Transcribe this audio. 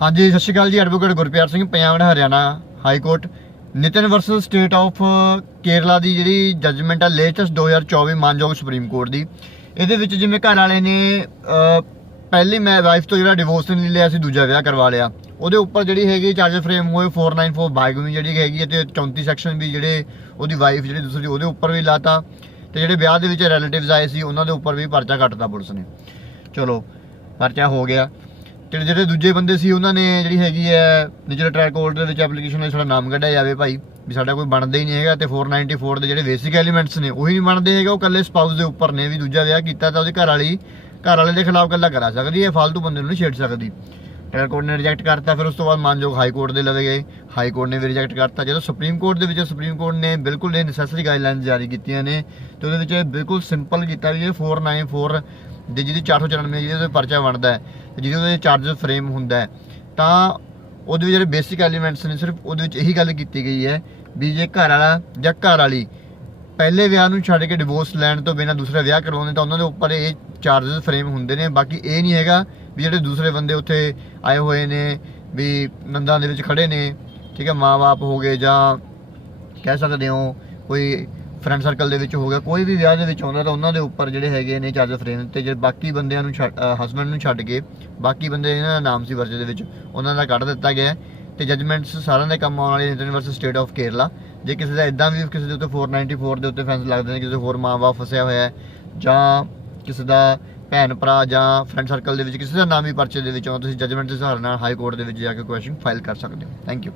ਹਾਂਜੀ, ਸਤਿ ਸ਼੍ਰੀ ਅਕਾਲ ਜੀ advocate Gurpyar Singh, Punjab Haryana high court. Nitin versus state of Kerala ਦੀ ਜਿਹੜੀ ਜੱਜਮੈਂਟ ਆ ਲੇਟੈਸਟ 2024 ਮਾਨਯੋਗ ਸੁਪਰੀਮ ਕੋਰਟ ਦੀ। ਇਹਦੇ ਵਿੱਚ ਜਿਵੇਂ ਘਰ ਵਾਲੇ ਨੇ ਪਹਿਲੀ ਮੈਂ ਵਾਈਫ ਤੋਂ ਜਿਹੜਾ ਡਿਵੋਰਸ ਨਹੀਂ ਲਿਆ ਸੀ, ਦੂਜਾ ਵਿਆਹ ਕਰਵਾ ਲਿਆ। ਉਹਦੇ ਉੱਪਰ ਜਿਹੜੀ ਹੈਗੀ ਚਾਰਜ ਫਰੇਮ ਹੋਏ 494 ਬਾਈਗਮੀ ਜਿਹੜੀ ਹੈਗੀ ਹੈ ਤੇ 34 ਸੈਕਸ਼ਨ ਵੀ ਜਿਹੜੇ ਉਹਦੀ ਵਾਈਫ ਜਿਹੜੀ ਦੂਸਰੀ, ਉਹਦੇ ਉੱਪਰ ਵੀ ਲਾਤਾ। ਤੇ ਜਿਹੜੇ ਵਿਆਹ ਦੇ ਵਿੱਚ ਰਿਲੇਟਿਵਸ ਆਏ ਸੀ, ਉਹਨਾਂ ਦੇ ਉੱਪਰ ਵੀ ਪਰਚਾ ਕੱਟਤਾ ਪੁਲਿਸ ਨੇ। ਚਲੋ, ਪਰਚਾ ਹੋ ਗਿਆ। ਜਿਹੜੇ ਜਿਹੜੇ ਦੂਜੇ ਬੰਦੇ ਸੀ, ਉਹਨਾਂ ਨੇ ਜਿਹੜੀ ਹੈਗੀ ਹੈ ਨਿਚਲੇ ਟਰੈਕ ਕੋਰਟ ਦੇ ਵਿੱਚ ਐਪਲੀਕੇਸ਼ਨ ਵਿੱਚ ਸਾਡਾ ਨਾਮ ਕੱਢਿਆ ਜਾਵੇ ਭਾਈ, ਵੀ ਸਾਡਾ ਕੋਈ ਬਣਦਾ ਹੀ ਨਹੀਂ ਹੈਗਾ ਤੇ 494 ਦੇ ਜਿਹੜੇ ਬੇਸਿਕ ਐਲੀਮੈਂਟਸ ਨੇ, ਉਹੀ ਨਹੀਂ ਬਣਦੇ ਹੈਗੇ, ਉਹ ਕੱਲੇ ਸਪਾਊਸ ਦੇ ਉੱਪਰ ਨੇ ਵੀ ਦੂਜਾ ਵਿਆਹ ਕੀਤਾ ਤਾਂ ਉਹਦੇ ਘਰ ਵਾਲੀ ਘਰ ਵਾਲੇ ਦੇ ਖਿਲਾਫ ਕੱਲਾ ਕਰਾ ਸਕਦੀ ਹੈ ਫालतू ਬੰਦੇ ਨੂੰ ਨਹੀਂ ਛੇੜ ਸਕਦੀ। ਟ੍ਰਾਇਲ ਕੋਰਟ ਨੇ ਰਿਜੈਕਟ ਕਰਤਾ, ਫਿਰ ਉਸ ਤੋਂ ਬਾਅਦ ਮਾਨਯੋਗ ਹਾਈ ਕੋਰਟ ਦੇ ਲਵੇ ਗਏ। ਹਾਈ ਕੋਰਟ ਨੇ ਵੀ ਰਿਜੈਕਟ ਕਰਤਾ, ਜਦੋਂ ਸੁਪਰੀਮ ਕੋਰਟ ਦੇ ਵਿੱਚ ਸੁਪਰੀਮ ਕੋਰਟ ਨੇ ਬਿਲਕੁਲ ਇਹ ਨੈਸੈਸਰੀ ਗਾਈਡਲਾਈਨਸ ਜਾਰੀ ਕੀਤੀਆਂ ਨੇ, ਤੇ ਉਹਦੇ ਵਿੱਚ ਬਿਲਕੁਲ ਸਿੰਪਲ ਕੀਤਾ ਵੀ ਇਹ 494 ਦੇ ਜਿਹਦੀ 494 ਜਿਹਦੇ ਤੇ ਪਰਚਾ ਬਣਦਾ ਹੈ। ਜਿਹਦੇ ਉਹਦੇ ਚਾਰਜਰ ਫਰੇਮ ਹੁੰਦਾ ਤਾਂ ਉਹਦੇ ਵਿੱਚ ਜਿਹੜੇ ਬੇਸਿਕ ਐਲੀਮੈਂਟਸ ਨੇ, ਸਿਰਫ ਉਹਦੇ ਵਿੱਚ ਇਹੀ ਗੱਲ ਕੀਤੀ ਗਈ ਹੈ ਵੀ ਜੇ ਘਰ ਵਾਲਾ ਜਾਂ ਘਰ ਵਾਲੀ ਪਹਿਲੇ ਵਿਆਹ ਨੂੰ ਛੱਡ ਕੇ ਡਿਵੋਰਸ ਲੈਣ ਤੋਂ ਬਿਨਾਂ ਦੂਸਰਾ ਵਿਆਹ ਕਰਵਾਉਂਦੇ, ਤਾਂ ਉਹਨਾਂ ਦੇ ਉੱਪਰ ਇਹ ਚਾਰजेस ਫਰੇਮ ਹੁੰਦੇ ਨੇ। ਬਾਕੀ ਇਹ ਨਹੀਂ ਹੈਗਾ ਵੀ ਜਿਹੜੇ ਦੂਸਰੇ ਬੰਦੇ ਉੱਥੇ ਆਏ ਹੋਏ ਨੇ, ਵੀ ਨੰਦਾਂ ਦੇ ਵਿੱਚ ਖੜੇ ਨੇ, ਠੀਕ ਹੈ ਮਾਪੇ ਹੋ ਗਏ ਜਾਂ ਕਹਿ ਸਕਦੇ ਹੋ ਕੋਈ ਫਰੈਂਡ ਸਰਕਲ ਦੇ ਵਿੱਚ ਹੋ ਗਿਆ, ਕੋਈ ਵੀ ਵਿਆਹ ਦੇ ਵਿੱਚ ਆਉਂਦਾ ਤਾਂ ਉਹਨਾਂ ਦੇ ਉੱਪਰ ਜਿਹੜੇ ਹੈਗੇ ਨੇ ਚਾਰਜ ਫਰੇਮ ਤੇ ਜੇ ਬਾਕੀ ਬੰਦਿਆਂ ਨੂੰ ਹਸਬੰਡ ਨੂੰ ਛੱਡ ਕੇ ਬਾਕੀ ਬੰਦੇ ਇਹਨਾਂ ਦਾ ਨਾਮ ਸੀ ਵਰਜੇ ਦੇ ਵਿੱਚ, ਉਹਨਾਂ ਦਾ ਕੱਢ ਦਿੱਤਾ ਗਿਆ ਹੈ ਤੇ ਜਜਮੈਂਟਸ ਸਾਰਿਆਂ ਦੇ ਕੰਮ ਆਉਣ ਵਾਲੇ Indian versus state of Kerala ਜੇ ਕਿਸੇ ਦਾ ਇਦਾਂ ਵੀ ਕਿਸੇ ਦੇ ਉੱਤੇ 494 ਦੇ ਉੱਤੇ ਫੈਂਸ ਲੱਗਦੇ ਨੇ, ਕਿਸੇ ਹੋਰ ਮਾਂ-ਬਾਪ ਫਸਿਆ ਹੋਇਆ ਹੈ, ਜਾਂ ਕਿਸੇ ਦਾ ਭੈਣ ਭਰਾ ਜਾਂ ਫਰੈਂਡ ਸਰਕਲ ਦੇ ਵਿੱਚ ਕਿਸੇ ਦਾ ਨਾਮ ਵੀ ਪਰਚੇ ਦੇ ਵਿੱਚ ਆਉਂਦਾ, ਤੁਸੀਂ ਜਜਮੈਂਟ ਦੇ ਸਹਾਰੇ ਨਾਲ ਹਾਈ ਕੋਰਟ ਦੇ ਵਿੱਚ ਜਾ ਕੇ ਕੁਐਸਚਨ ਫਾਈਲ ਕਰ ਸਕਦੇ ਹੋ। Thank you